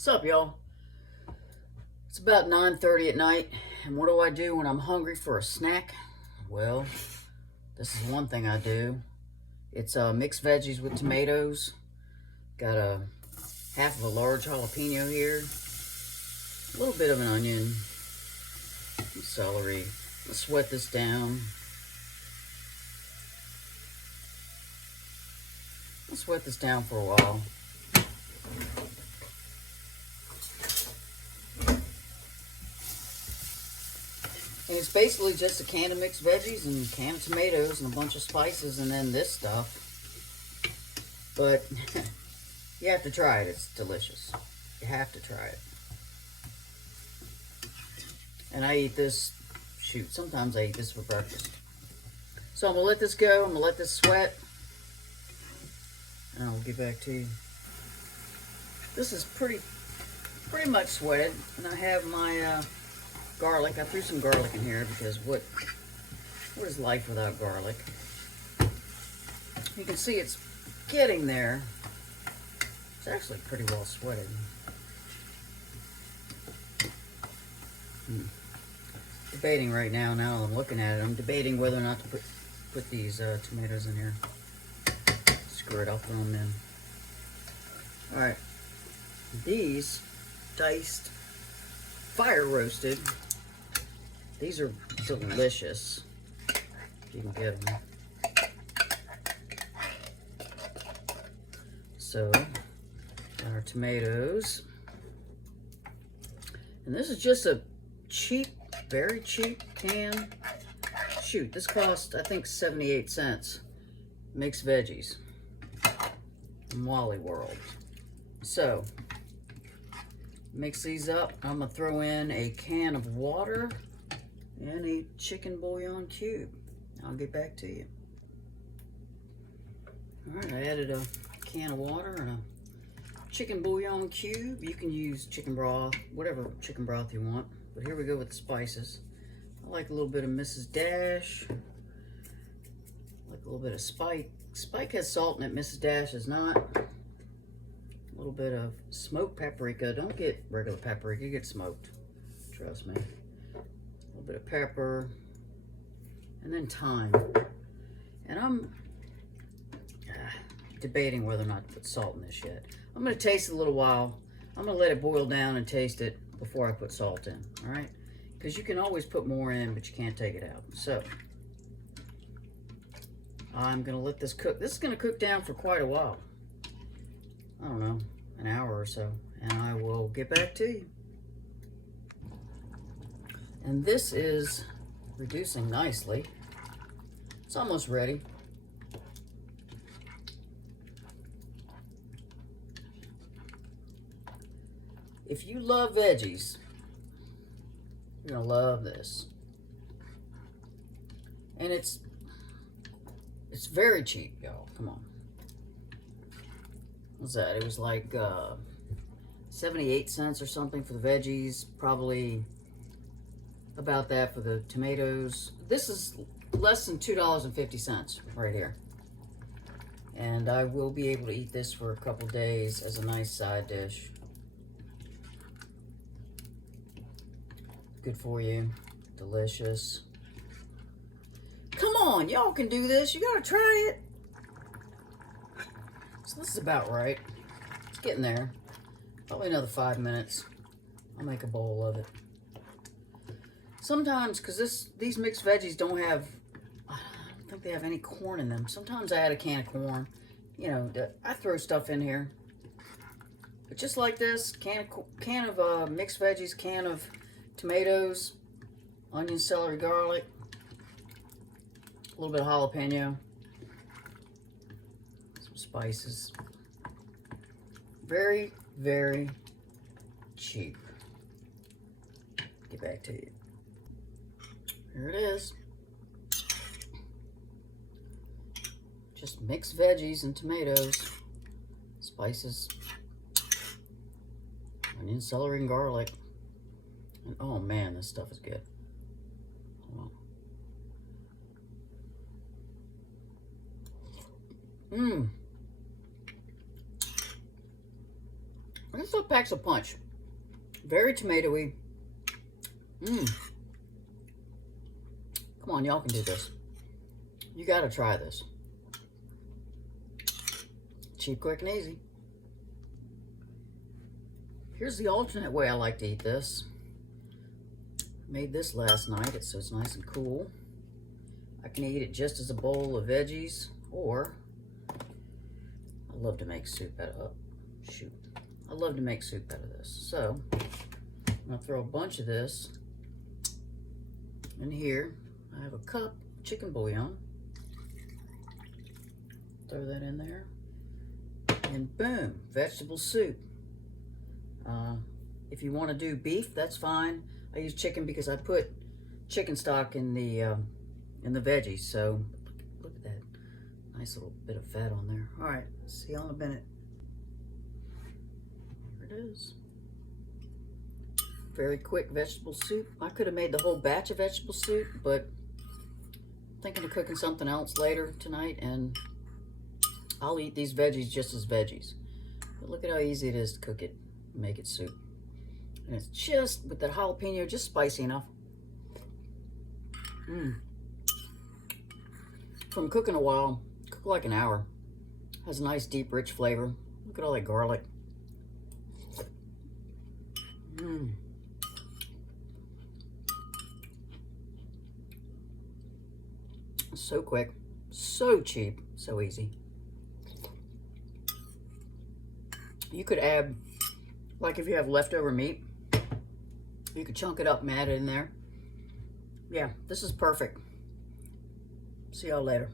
What's up, y'all? It's about 9:30 at night, and what do I do when I'm hungry for a snack? Well, this is one thing I do. It's mixed veggies with tomatoes. Got a half of a large jalapeno here, a little bit of an onion, some celery. Let's sweat this down. Let's sweat this down for a while. And it's basically just a can of mixed veggies and a can of tomatoes and a bunch of spices and then this stuff. But you have to try it. It's delicious. You have to try it. And I eat this, sometimes I eat this for breakfast. So I'm going to let this go. I'm going to let this sweat. And I'll get back to you. This is pretty much sweated. And I have my garlic. I threw some garlic in here because what is life without garlic? You can see it's getting there. It's actually pretty well sweated. Debating right now that I'm looking at it, I'm debating whether or not to put these tomatoes in here. Screw it, I'll throw them in. Alright, these diced, fire roasted, these are delicious, if you can get them. So, got our tomatoes. And this is just a cheap, very cheap can. Shoot, this cost, I think, 78 cents. Mixed veggies from Wally World. So, mix these up. I'm going to throw in a can of water and a chicken bouillon cube. I'll get back to you. Alright, I added a can of water and a chicken bouillon cube. You can use chicken broth, whatever chicken broth you want. But here we go with the spices. I like a little bit of Mrs. Dash. I like a little bit of Spike. Spike has salt in it, Mrs. Dash does not. A little bit of smoked paprika. Don't get regular paprika, you get smoked. Trust me. A little bit of pepper. And then thyme. And I'm debating whether or not to put salt in this yet. I'm going to taste it a little while. I'm going to let it boil down and taste it before I put salt in, all right? Because you can always put more in, but you can't take it out. So, I'm going to let this cook. This is going to cook down for quite a while. I don't know, an hour or so. And I will get back to you. And this is reducing nicely. It's almost ready. If you love veggies, you're gonna love this. And it's very cheap, y'all. Come on. What's that? It was like 78 cents or something for the veggies. Probably about that for the tomatoes. This is less than $2.50 right here. And I will be able to eat this for a couple days as a nice side dish. Good for you. Delicious. Come on, y'all can do this. You gotta try it. So this is about right. It's getting there. Probably another 5 minutes. I'll make a bowl of it. Sometimes, because these mixed veggies don't have, I don't think they have any corn in them. Sometimes I add a can of corn. You know, I throw stuff in here. But just like this, can of mixed veggies, can of tomatoes, onion, celery, garlic, a little bit of jalapeno, some spices. Very, very cheap. Get back to you. Here it is. Just mixed veggies and tomatoes, spices, onion, celery, and garlic. And oh man, this stuff is good. Hold on. This stuff packs a punch. Very tomatoey. Mmm. Come on, y'all can do this. You gotta try this. Cheap, quick, and easy. Here's the alternate way I like to eat this. Made this last night, so it's nice and cool. I can eat it just as a bowl of veggies, or I love to make soup out of, I love to make soup out of this. So I'm gonna throw a bunch of this in here. I have a cup of chicken bouillon. Throw that in there. And boom, vegetable soup. If you want to do beef, that's fine. I use chicken because I put chicken stock in the veggies. So look at that nice little bit of fat on there. All right, see y'all in a minute. Here it is. Very quick vegetable soup. I could have made the whole batch of vegetable soup, but I'm thinking of cooking something else later tonight, and I'll eat these veggies just as veggies. But look at how easy it is to cook it and make it soup. And it's just, with that jalapeno, just spicy enough. From cooking a while, cook like an hour. Has a nice, deep, rich flavor. Look at all that garlic. So quick, so cheap, so easy. You could add, like if you have leftover meat, you could chunk it up and add it in there. Yeah, this is perfect. See y'all later.